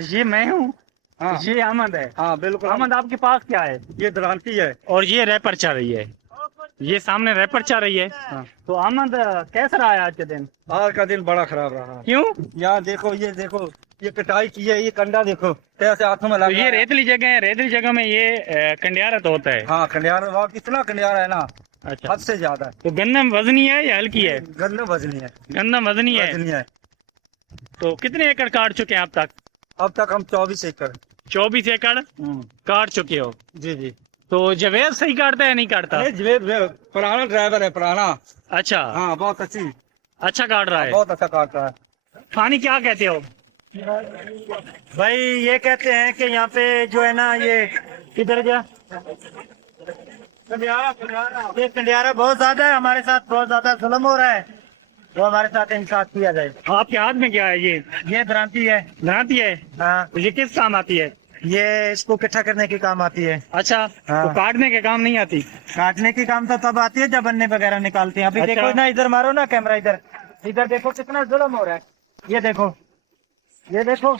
ये मैं हूँ। हाँ ये अहमद है। हाँ बिल्कुल। अहमद, आपके पास क्या है? ये द्रांति है। और ये रैपर चल रही है। ये सामने रैपर चल रही है। हाँ। तो अहमद, कैसा रहा है आज के दिन? आज का दिन बड़ा खराब रहा। क्यों? यहाँ देखो, ये देखो, ये कटाई की है, ये कंडा देखो कैसे हाथों में तो लग ये रहा है। रेतली जगह है, रेतली जगह में ये कंडियारा तो होता है। हाँ कंडियार, वहाँ कितना कंडियार है ना, अच्छा। हद से ज्यादा है। तो गंदम वजनी है या हल्की है? गंदम वजनी है। गंदम वजनी है। वजनी है। तो कितने एकड़ काट चुके हैं अब तक? अब तक हम 24 एकड़। 24 एकड़ काट चुके हो। जी जी। तो जवेद सही काटता है नहीं काटता? अरे जवेद पुराना ड्राइवर है, पुराना। अच्छा। हाँ बहुत अच्छी, अच्छा काट रहा है। बहुत अच्छा काट रहा है। पानी क्या कहते हो? भाई ये कहते हैं कि यहाँ पे जो है ना, ये किधर गया, ये कंडियारा बहुत ज्यादा है, हमारे साथ बहुत ज्यादा जुल्म हो रहा है, वो हमारे साथ इंसाफ किया जाए। आपके हाथ में क्या है? ये द्रांति है। धराती है। हाँ, तो ये किस काम आती है? ये इसको इकट्ठा करने के काम आती है। अच्छा। हाँ। तो काटने के काम नहीं आती? काटने की काम तो तब आती है जब अन्य वगैरह निकालते हैं। अभी अच्छा। देखो ना, इधर मारो ना कैमरा, इधर इधर देखो कितना जुल्म हो रहा है। ये देखो, ये देखो।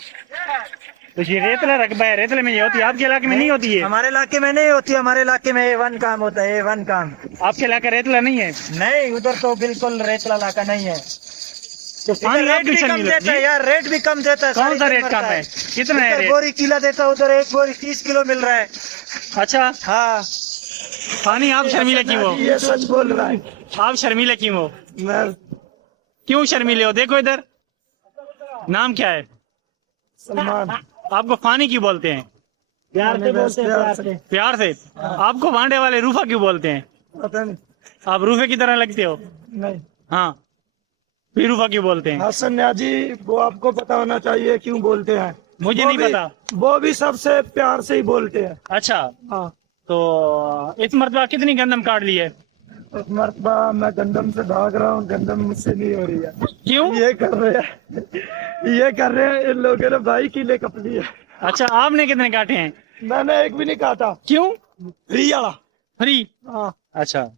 तो ये रेतला रकबा है, रेतले में ये होती है, आपके इलाके में नहीं होती है? हमारे इलाके में नहीं होती, हमारे इलाके में A1 काम होता है, A1 काम। आपके इलाका रेतला नहीं है? नहीं, उधर तो बिल्कुल रेतला इलाका नहीं है। तो पानी रेट आपकी भी कम शर्मिला देता है यार, रेट भी कम देता है। कौन सा सारी रेट मरता कम है? कितना है इधर रेट? बोरी किला देता है, उधर एक बोरी 30 किलो मिल रहा है। अच्छा। हाँ, पानी आप शर्मिला क्यों हो? ये सच बोल रहा है। आप शर्मिला क्यों हो? मैं क्यों शर्मिले हो? देखो इधर, नाम क्या है? सलमान। आपको फानी क्यों बोलते हैं? प्यार से बोलते हैं, प्यार से। प्यार से। आपको वांडे वाले रूफा क्यों बोलते हैं? पता नहीं। आप रूफे की तरह लगते हो। नहीं, हाँ, फिर रूफा क्यों बोलते हैं? हसन न्याजी, वो आपको पता होना चाहिए क्यों बोलते हैं। मुझे वो नहीं भी- पता। वो भी सबसे प्यार से ही बोलते हैं। अच्छा। हाँ, तो इस मरतबा कितनी गंदम काट ली है? इस मरतबा मैं गंदम से भाग रहा हूँ, गंदम मुझसे नहीं हो रही है। क्यों? ये कर रहे हैं इन लोगों ने, भाई किले कपली है। अच्छा, आपने कितने काटे हैं? मैंने एक भी नहीं काटा। क्यों? फ्री वाला। फ्री? हाँ। अच्छा।